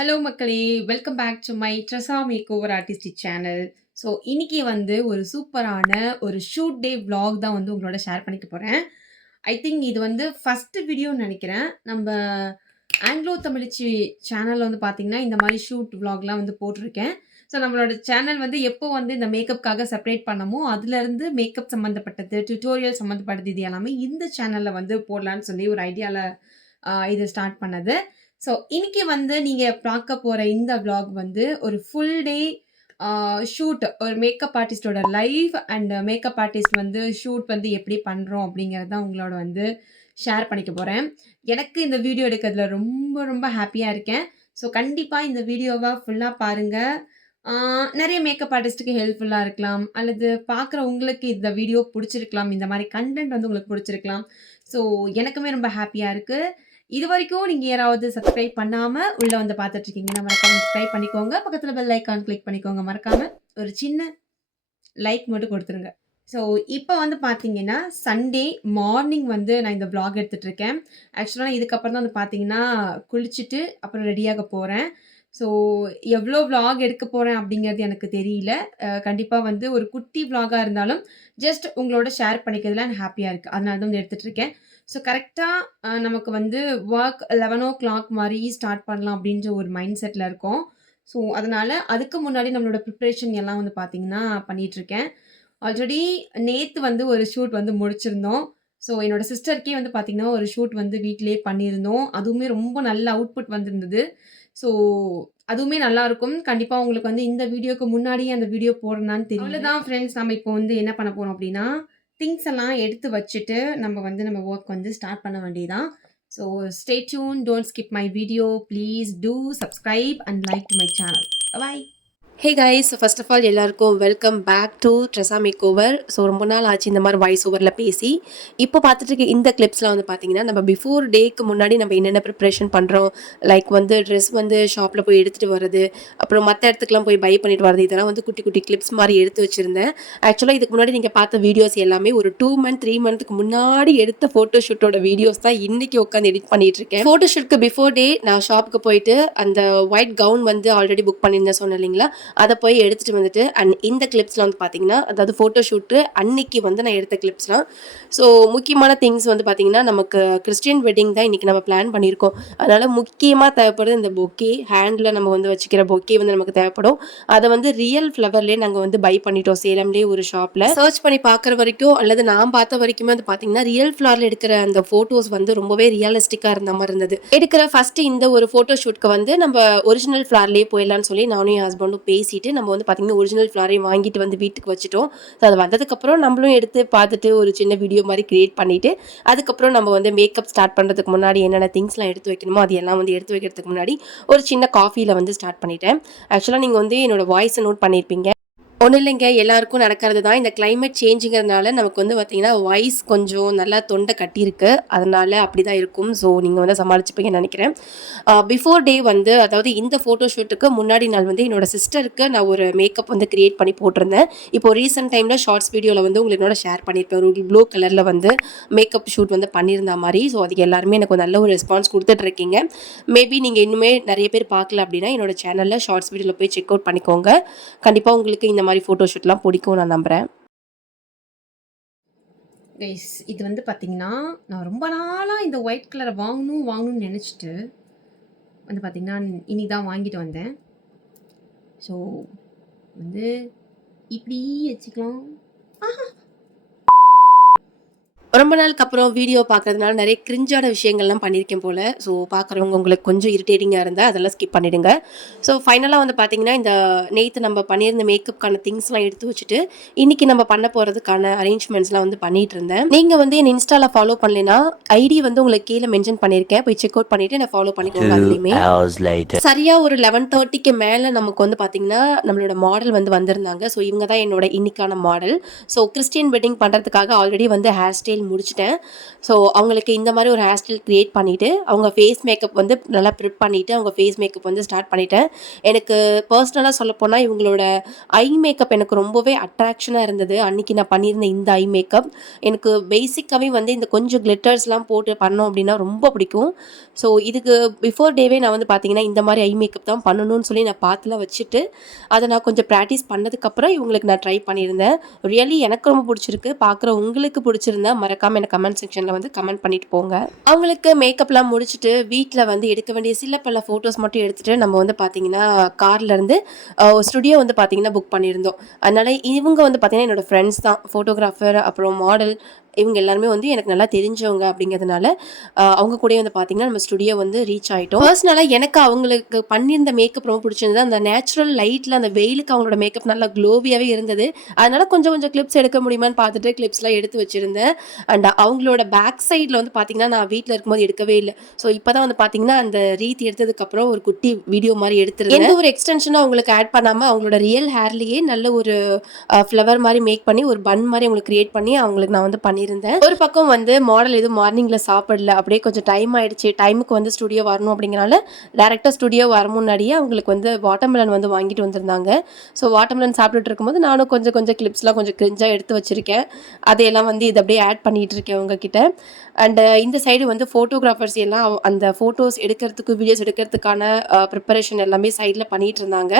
Hello மக்களே! Welcome back to my Tresa makeover artistic channel. So, இன்னைக்கு வந்து ஒரு சூப்பரான ஒரு ஷூட் டே விளாக் தான் வந்து உங்களோட ஷேர் பண்ணிக்க போறேன். ஐ திங்க் இது வந்து ஃபர்ஸ்ட்டு வீடியோன்னு நெனைக்கிறேன். நம்ப ஆங்கிலோ தமிழச்சி சேனல்ல வந்து பார்த்தீங்கன்னா, இந்த மாரி ஷூட் விளாக்லாம் வந்து போட்டிருக்கேன். ஸோ, நம்மளோட சேனல் வந்து எப்போ வந்து இந்த மேக்கப்க்காக செப்பரேட் பண்ணமோ, அதுலருந்து மேக்கப் சம்மந்தப்பட்டது, டியூட்டோரியல் சம்மந்தப்பட்டது இது எல்லாமே இந்த சேனல்ல வந்து போடலான்னு சொல்லி ஒரு ஐடியால இது ஸ்டார்ட் பண்ணது. ஸோ, இன்னைக்கு வந்து நீங்க பார்க்க போற இந்த விளாக் வந்து ஒரு ஃபுல் டே ஷூட் ஒரு மேக்கப் ஆர்டிஸ்ட்டோட லைஃப் அண்ட் மேக்கப் ஆர்டிஸ்ட் வந்து ஷூட் வந்து எப்படி பண்றோம் அப்படிங்கிறது தான் உங்களோட வந்து ஷேர் பண்ணிக்க போறேன். எனக்கு இந்த வீடியோ எடுக்கிறதுல ரொம்ப ரொம்ப ஹேப்பியா இருக்கேன். ஸோ, கண்டிப்பா இந்த வீடியோவ ஃபுல்லா பாருங்க. ஆ நெறைய மேக்கப் ஆர்டிஸ்ட்டுக்கு ஹெல்ப்ஃபுல்லா இருக்கலாம். அல்லது பார்க்குற உங்களுக்கு இந்த வீடியோ புடிச்சிருக்கலாம். இந்த மாரி கன்டென்ட் வந்து உங்களுக்கு புடிச்சிருக்கலாம். ஸோ, எனக்குமே ரொம்ப ஹேப்பியா இருக்கு. இதுவரைக்கும் நீங்க யாராவது சப்ஸ்கிரைப் பண்ணாம உள்ள வந்து பார்த்துட்டு இருக்கீங்கன்னா, மறக்காம சப்ஸ்கிரைப் பண்ணிக்கோங்க. பக்கத்துல பெல் ஐகான் கிளிக் பண்ணிக்கோங்க. மறக்காம ஒரு சின்ன லைக் மட்டும் குடுத்துருங்க. ஸோ, இப்ப வந்து பார்த்தீங்கன்னா, சண்டே மார்னிங் வந்து நான் இந்த விளாக் எடுத்துட்டு இருக்கேன். ஆக்சுவலா இதுக்கப்புறம் தான் வந்து பார்த்தீங்கன்னா, குளிச்சுட்டு அப்புறம் ரெடியாக போறேன். ஸோ, எவ்ளோ விளாக் எடுக்க போறேன் அப்படிங்கிறது எனக்கு தெரியல. கண்டிப்பா வந்து ஒரு குட்டி விளாகா இருந்தாலும், ஜஸ்ட் உங்களோட ஷேர் பண்ணிக்கிறதுல நான் ஹேப்பியா இருக்கு. அதனால தான் வந்து எடுத்துட்டு இருக்கேன். ஸோ, கரெக்ட்டா நமக்கு வந்து வொர்க் 11:00 மாரி ஸ்டார்ட் பண்ணலாம் அப்படின்ற ஒரு மைண்ட் செட்ல இருக்கோம். ஸோ, அதனால அதுக்கு முன்னாடி நம்மளோட ப்ரிப்பரேஷன் எல்லாம் வந்து பார்த்தீங்கன்னா, பண்ணிட்டுருக்கேன். ஆல்ரெடி நேத்து வந்து ஒரு ஷூட் வந்து முடிச்சிருந்தோம். ஸோ, என்னோட சிஸ்டருக்கே வந்து பார்த்தீங்கன்னா, ஒரு ஷூட் வந்து வீட்லயே பண்ணியிருந்தோம். அதுவுமே ரொம்ப நல்ல அவுட்புட் வந்திருந்தது. ஸோ, அதுவுமே நல்லாருக்கும். கண்டிப்பா உங்களுக்கு வந்து இந்த வீடியோக்கு முன்னாடியே அந்த வீடியோ போடுறனான்னு தெரியல. அவ்வளதான் ஃப்ரெண்ட்ஸ். நம்ம இப்போ வந்து என்ன பண்ண போறோம் அப்டின்னா, திங்ஸ் எல்லாம் எடுத்து வச்சுட்டு, நம்ம வொர்க் வந்து ஸ்டார்ட் பண்ண வேண்டியது தான். So, stay tuned, don't skip my video. Please do subscribe and like to my channel. Bye. Hey guys, first of all எல்லாருக்கும் welcome back to Tresa makeover. So ரொம்ப நாள் ஆச்சு இந்த மாதிரி வாய்ஸ் ஓவரில் பேசி. இப்போ பார்த்துட்டு இருக்க இந்த கிளிப்ஸ்லாம் வந்து பார்த்தீங்கன்னா, நம்ம பிஃபோர் டேக்கு முன்னாடி நம்ம என்னென்ன ப்ரிப்ரேஷன் பண்ணுறோம், லைக் வந்து ட்ரெஸ் வந்து ஷாப்பில் போய் எடுத்துகிட்டு வர்றது, அப்புறம் மற்ற இடத்துக்குலாம் போய் பை பண்ணிட்டு வரது, இதெல்லாம் வந்து குட்டி குட்டி கிளிப்ஸ் மாதிரி எடுத்து வச்சுருந்தேன். ஆக்சுவலாக இதுக்கு முன்னாடி நீங்கள் பார்த்த வீடியோஸ் எல்லாமே ஒரு 2 மந்த் 3 மந்த்துக்கு முன்னாடி எடுத்த ஃபோட்டோ ஷூட்டோட வீடியோஸ் தான் இன்றைக்கி உட்காந்து எடிட் பண்ணிட்டு இருக்கேன். ஃபோட்டோ ஷூட்க்கு பிஃபோர் டே நான் ஷாப்புக்கு போயிட்டு அந்த ஒயிட் கவுன் வந்து ஆல்ரெடி புக் பண்ணியிருந்தேன் சொன்னேன் இல்லைங்களா, அதை போய் எடுத்துகிட்டு வந்துட்டு அண்ட் இந்த கிளிப்ஸ்லாம் வந்து பார்த்தீங்கன்னா, அதாவது ஃபோட்டோ ஷூட்டு அன்னைக்கு வந்து நான் எடுத்த கிளிப்ஸ்லாம். ஸோ முக்கியமான திங்ஸ் வந்து பார்த்தீங்கன்னா, நமக்கு கிறிஸ்டியன் வெட்டிங் தான் இன்றைக்கி நம்ம பிளான் பண்ணியிருக்கோம். அதனால் முக்கியமாக தேவைப்படுறது இந்த பொக்கே, ஹேண்டில் நம்ம வந்து வச்சுக்கிற பொக்கே வந்து நமக்கு தேவைப்படும். அதை வந்து ரியல் ஃப்ளவர்லேயே நாங்கள் வந்து பை பண்ணிட்டோம் சேலம்லேயே ஒரு ஷாப்பில். சர்ச் பண்ணி பார்க்குற வரைக்கும் அல்லது நான் பார்த்த வரைக்குமே வந்து பார்த்தீங்கன்னா, ரியல் ஃப்ளவரில் எடுக்கிற அந்த ஃபோட்டோஸ் வந்து ரொம்பவே ரியலிஸ்டிக்காக இருந்த மாதிரி இருந்தது. எடுக்கிற ஃபஸ்ட்டு இந்த ஒரு ஃபோட்டோ ஷூட்க்கு வந்து நம்ம ஒரிஜினல் ஃப்ளார்லேயே போயிடலான்னு சொல்லி நானும் என் ஹஸ்பண்டும் பேசிட்டு நம்ம வந்து பார்த்தீங்கன்னா ஒரிஜினல் ஃப்ளாரையும் வாங்கிட்டு வந்து வீட்டுக்கு வச்சுட்டோம். ஸோ அது வந்ததுக்கப்புறம் நம்மளும் எடுத்து பார்த்துட்டு ஒரு சின்ன வீடியோ மாதிரி கிரியேட் பண்ணிவிட்டு அதுக்கப்புறம் நம்ம வந்து மேக்கப் ஸ்டார்ட் பண்ணுறதுக்கு முன்னாடி என்னென்ன திங்ஸ்லாம் எடுத்து வைக்கணுமோ அது எல்லாம் வந்து எடுத்து வைக்கிறதுக்கு முன்னாடி ஒரு சின்ன காஃபியில் வந்து ஸ்டார்ட் பண்ணிட்டேன். ஆக்சுவலாக நீங்கள் வந்து என்னோட வாய்ஸை நோட் பண்ணியிருப்பீங்க. ஒன்றும் இல்லைங்க, எல்லாருக்கும் நடக்கிறது தான். இந்த கிளைமேட் சேஞ்சுங்கிறதுனால நமக்கு வந்து பார்த்தீங்கன்னா வாய்ஸ் கொஞ்சம் நல்லா தொண்டை கட்டியிருக்கு. அதனால அப்படி தான் இருக்கும். ஸோ நீங்கள் வந்து சமாளிச்சுப்பீங்கன்னு நினைக்கிறேன். பிஃபோர் டே வந்து அதாவது இந்த ஃபோட்டோ ஷூட்டுக்கு முன்னாடி நாள் வந்து என்னோட சிஸ்டருக்கு நான் ஒரு மேக்கப் வந்து கிரியேட் பண்ணி போட்டிருந்தேன். இப்போ ரீசெண்ட் டைமில் ஷார்ட்ஸ் வீடியோவில் வந்து உங்களுக்கு என்னோட ஷேர் பண்ணியிருப்பேன். ஒரு ப்ளூ கலரில் வந்து மேக்கப் ஷூட் வந்து பண்ணியிருந்த மாதிரி. ஸோ அதுக்கு எல்லாருமே எனக்கு நல்ல ஒரு ரெஸ்பான்ஸ் கொடுத்துட்ருக்கீங்க. மேபி நீங்கள் இன்னுமே நிறைய பேர் பார்க்கல அப்படின்னா என்னோட சேனலில் ஷார்ட்ஸ் வீடியோவில் போய் செக் அவுட் பண்ணிக்கோங்க. கண்டிப்பாக உங்களுக்கு இந்த மாதிரி ஃபோட்டோ ஷூட்லாம் பிடிக்கும் நான் நம்புகிறேன். கைஸ், இது வந்து பார்த்தீங்கன்னா, நான் ரொம்ப நாளா இந்த ஒயிட் கலர வாங்கணும்னு நெனச்சுட்டு வந்து பார்த்தீங்கன்னா, இன்னைக்கு தான் வாங்கிட்டு வந்தேன். ஸோ வந்து இப்டி வச்சுக்கலாம். ரொம்ப நாளுக்கு அப்புறம் வீடியோ பார்க்கறதுனால நிறைய கிரிஞ்சான விஷயங்கள்லாம் பண்ணியிருக்கேன் போல். ஸோ பார்க்குறவங்க உங்களுக்கு கொஞ்சம் இரிட்டேட்டிங்காக இருந்தால் அதெல்லாம் ஸ்கிப் பண்ணிவிடுங்க. ஸோ ஃபைனலாக வந்து பார்த்தீங்கன்னா, இந்த நேற்று நம்ம பண்ணியிருந்த மேக்கப்க்கான திங்ஸ்லாம் எடுத்து வச்சுட்டு இன்றைக்கி நம்ம பண்ண போகிறதுக்கான அரேஞ்ச்மெண்ட்ஸ்லாம் வந்து பண்ணிகிட்டு இருந்தேன். நீங்கள் வந்து என் இன்ஸ்டாவில் ஃபாலோ பண்ணலைன்னா ஐடி வந்து உங்களுக்கு கீழே மென்ஷன் பண்ணியிருக்கேன். போய் செக் அவுட் பண்ணிவிட்டு என்னை ஃபாலோ பண்ணிக்கோங்க. அதுலேயுமே சரியாக ஒரு 11:30க்கு மேலே நமக்கு வந்து பார்த்தீங்கன்னா நம்மளோட மாடல் வந்து வந்திருந்தாங்க. ஸோ இவங்க தான் என்னோட இன்னைக்கான மாடல். ஸோ கிறிஸ்டியன் வெட்டிங் பண்ணுறதுக்காக ஆல்ரெடி வந்து ஹேர் ஸ்டைல் முடிச்சுட்டேன். ஸோ அவங்களுக்கு இந்த மாதிரி ஒரு ஹேர் ஸ்டைல் க்ரியேட் பண்ணிவிட்டு அவங்க ஃபேஸ் மேக்கப் வந்து நல்லா ப்ரிப் பண்ணிவிட்டு அவங்க ஃபேஸ் மேக்கப் வந்து ஸ்டார்ட் பண்ணிட்டேன். எனக்கு பர்சனலாக சொல்லப்போனால் இவங்களோட ஐ மேக்கப் எனக்கு ரொம்பவே அட்ராக்ஷனாக இருந்தது. அன்றைக்கி நான் பண்ணியிருந்த இந்த ஐ மேக்கப் எனக்கு பேசிக்காகவே வந்து இந்த கொஞ்சம் கிளிட்டர்ஸ்லாம் போட்டு பண்ணோம் அப்படின்னா ரொம்ப பிடிக்கும். ஸோ இதுக்கு பிஃபோர் டேவே நான் வந்து பார்த்தீங்கன்னா இந்த மாதிரி ஐ மேக்கப் தான் பண்ணணும்னு சொல்லி நான் பார்த்துலாம் வச்சுட்டு அதை நான் கொஞ்சம் ப்ராக்டிஸ் பண்ணதுக்கப்புறம் இவங்களுக்கு நான் ட்ரை பண்ணியிருந்தேன். ரியலி எனக்கு ரொம்ப பிடிச்சிருக்கு. பார்க்குற உங்களுக்கு பிடிச்சிருந்தா மறக்காமல் எனக்கு கமெண்ட் செக்ஷனில் வந்து கமெண்ட் பண்ணிட்டு போங்க. அவங்களுக்கு மேக்கப்லாம் முடிச்சுட்டு வீட்டில் வந்து எடுக்க வேண்டிய சில பல ஃபோட்டோஸ் மட்டும் எடுத்துகிட்டு நம்ம வந்து பார்த்தீங்கன்னா கார்லேருந்து ஸ்டுடியோ வந்து பார்த்தீங்கன்னா புக் பண்ணியிருந்தோம். அதனால் இவங்க வந்து பார்த்தீங்கன்னா என்னோடய ஃப்ரெண்ட்ஸ் தான், ஃபோட்டோகிராஃபர் அப்புறம் மாடல் இவங்க எல்லாருமே வந்து எனக்கு நல்லா தெரிஞ்சவங்க அப்படிங்கிறதுனால அவங்க கூட வந்து பார்த்தீங்கன்னா நம்ம ஸ்டுடியோ வந்து ரீச் ஆகிட்டோம். பர்சனலாக எனக்கு அவங்களுக்கு பண்ணியிருந்த மேக்கப் ரொம்ப பிடிச்சிருந்தது. அந்த நேச்சுரல் லைட்டில் அந்த வெயிலுக்கு அவங்களோட மேக்கப் நல்லா க்ளோவியாகவே இருந்தது. அதனால் கொஞ்சம் கொஞ்சம் கிளிப்ஸ் எடுக்க முடியுமான்னு பார்த்துட்டு கிளிப்ஸ்லாம் எடுத்து வச்சுருந்தேன். அண்ட் அவங்களோட பேக் சைடில் வந்து பார்த்தீங்கன்னா நான் வீட்டில் இருக்கும்போது எடுக்கவே இல்லை. ஸோ இப்போ தான் வந்து பார்த்தீங்கன்னா அந்த ரீத் எடுத்ததுக்கப்புறம் ஒரு குட்டி வீடியோ மாதிரி எடுத்துருந்தேன். எந்த ஒரு எக்ஸ்டென்ஷனும் அவங்களுக்கு ஆட் பண்ணாமல் அவங்களோட ரியல் ஹேர்லேயே நல்ல ஒரு ஃப்ளவர் மாதிரி மேக் பண்ணி ஒரு பன் மாதிரி அவங்களுக்கு க்ரியேட் பண்ணி அவங்களுக்கு நான் வந்து பண்ணியிருந்தேன். ஒரு பக்கம் வந்து மாடல் எதுவும் மார்னிங்ல சாப்பிடல, அப்படியே கொஞ்சம் டைம் ஆயிடுச்சு, டைமுக்கு வந்து ஸ்டுடியோ வரணும் அப்படிங்கிறனால டேரெக்டாக ஸ்டுடியோ வர முன்னாடியே அவங்களுக்கு வந்து வாட்டர்மெலன் வந்து வாங்கிட்டு வந்திருந்தாங்க. ஸோ வாட்டர்மெலன் சாப்பிட்டுட்டு இருக்கும்போது நானும் கொஞ்சம் கொஞ்சம் கிளிப்ஸ்லாம் கொஞ்சம் கிரிஞ்சாக எடுத்து வச்சிருக்கேன். அதையெல்லாம் வந்து இது அப்படியே ஆட் பண்ணிட்டு இருக்கேன் உங்ககிட்ட. அண்ட் இந்த சைடு வந்து ஃபோட்டோகிராஃபர்ஸ் எல்லாம் அந்த ஃபோட்டோஸ் எடுக்கிறதுக்கு வீடியோஸ் எடுக்கிறதுக்கான ப்ரிப்பரேஷன் எல்லாமே சைடில் பண்ணிட்டு இருந்தாங்க.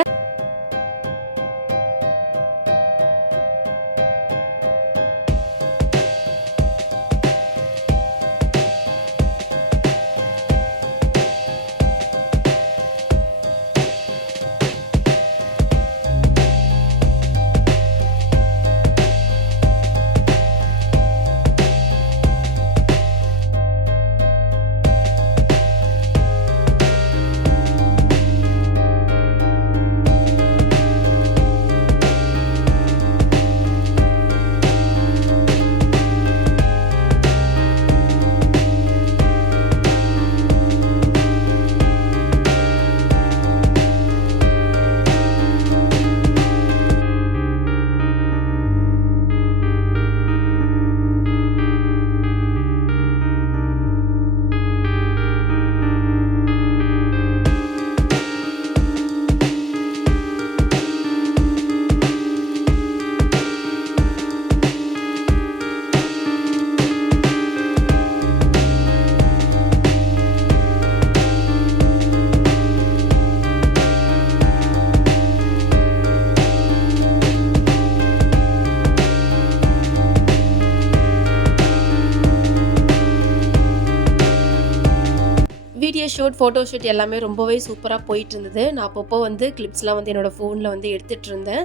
வீடியோ ஷூட், ஃபோட்டோ ஷூட் எல்லாமே ரொம்பவே சூப்பராக போயிட்டு இருந்தது. நான் அப்பப்போ வந்து கிளிப்ஸ்லாம் வந்து என்னோடய ஃபோனில் வந்து எடுத்துகிட்டு இருந்தேன்.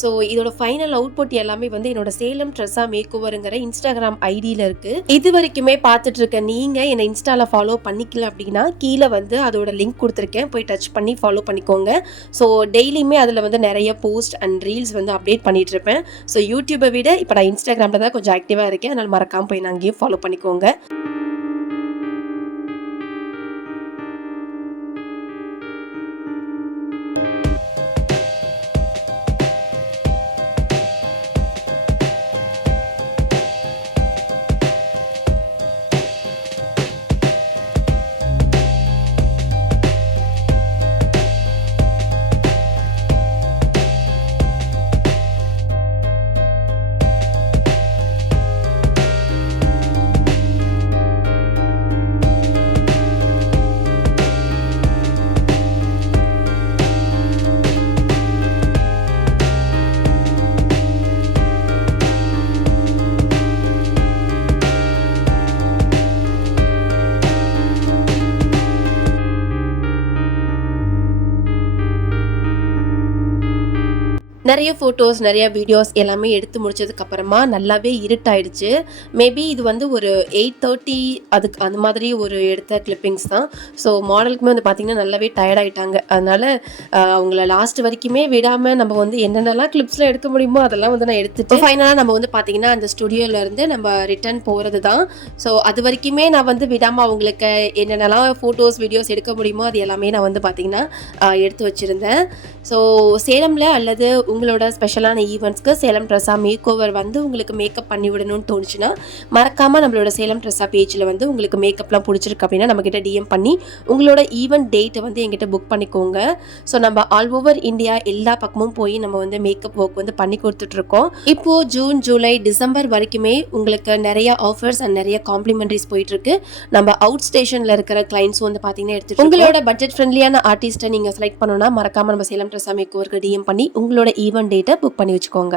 ஸோ இதோட ஃபைனல் அவுட்புட் எல்லாமே வந்து என்னோட சேலம் ட்ரெஸ்ஸா மேக்கோவருங்கிற இன்ஸ்டாகிராம் ஐடியில் இருக்குது. இது வரைக்குமே பார்த்துட்டு இருக்க நீங்கள் என்னை இன்ஸ்டாவில் ஃபாலோ பண்ணிக்கல அப்படின்னா கீழே வந்து அதோட லிங்க் கொடுத்துருக்கேன், போய் டச் பண்ணி ஃபாலோ பண்ணிக்கோங்க. ஸோ டெய்லியுமே அதில் வந்து நிறைய போஸ்ட் அண்ட் ரீல்ஸ் வந்து அப்டேட் பண்ணிகிட்டு இருப்பேன். ஸோ யூடியூப்பை விட இப்போ நான் இன்ஸ்டாகிராமில் தான் கொஞ்சம் ஆக்டிவாக இருக்கேன். அதனால் மறக்காமல் போய் நான் அங்கேயும் ஃபாலோ பண்ணிக்கோங்க. நிறைய ஃபோட்டோஸ், நிறைய வீடியோஸ் எல்லாமே எடுத்து முடிச்சதுக்கப்புறமா நல்லாவே இருட்டாயிடுச்சு. மேபி இது வந்து ஒரு 8:30 அதுக்கு அந்த மாதிரி ஒரு எடுத்த கிளிப்பிங்ஸ் தான். ஸோ மாடலுக்குமே வந்து பார்த்திங்கன்னா நல்லாவே டயர்ட் ஆகிட்டாங்க. அதனால் அவங்கள லாஸ்ட் வரைக்குமே விடாமல் நம்ம வந்து என்னென்னலாம் கிளிப்ஸ்லாம் எடுக்க முடியுமோ அதெல்லாம் வந்து நான் எடுத்துட்டு ஃபைனலாக நம்ம வந்து பார்த்திங்கன்னா அந்த ஸ்டுடியோலேருந்து நம்ம ரிட்டர்ன் போகிறது தான். ஸோ அது வரைக்குமே நான் வந்து விடாமல் அவங்களுக்கு என்னென்னலாம் ஃபோட்டோஸ், வீடியோஸ் எடுக்க முடியுமோ அது எல்லாமே நான் வந்து பார்த்திங்கன்னா எடுத்து வச்சுருந்தேன். ஸோ சேலமில் அல்லது உங்களோட ஸ்பெஷலான ஈவெண்ட்ஸ்க்கு சேலம் ட்ரெஸ்ஸா மேக் ஓவர் வந்து உங்களுக்கு மேக்கப் பண்ணி விடணும்னு தோணுச்சுன்னா மறக்காமல் நம்மளோட சேலம் ட்ரெஸ்ஸா பேஜில் வந்து உங்களுக்கு மேக்கப்லாம் பிடிச்சிருக்கு அப்படின்னா நம்மக்கிட்ட டிஎம் பண்ணி உங்களோட ஈவெண்ட் டேட்டை வந்து எங்கிட்ட புக் பண்ணிக்கோங்க. ஸோ நம்ம ஆல் ஓவர் இந்தியா எல்லா பக்கமும் போய் நம்ம வந்து மேக்கப் ஒர்க் வந்து பண்ணி கொடுத்துட்ருக்கோம். இப்போது ஜூன், ஜூலை, டிசம்பர் வரைக்குமே உங்களுக்கு நிறைய ஆஃபர்ஸ் அண்ட் நிறைய காம்ப்ளிமெண்ட்ரிஸ் போயிட்டுருக்கு. நம்ம அவுட் ஸ்டேஷனில் இருக்கிற கிளைண்ட்ஸும் வந்து பார்த்தீங்கன்னா எடுத்துகிட்டு உங்களோட பட்ஜெட் ஃப்ரெண்ட்லியான ஆர்டிஸ்ட்டை நீங்கள் செலக்ட் பண்ணணும்னா மறக்காமல் நம்ம சேலம் ட்ரெஸ்ஸா மேக் ஓவருக்கு டிஎம் பண்ணி உங்களோட ஈவெண்ட் டேட்டை புக் பண்ணி வச்சுக்கோங்க.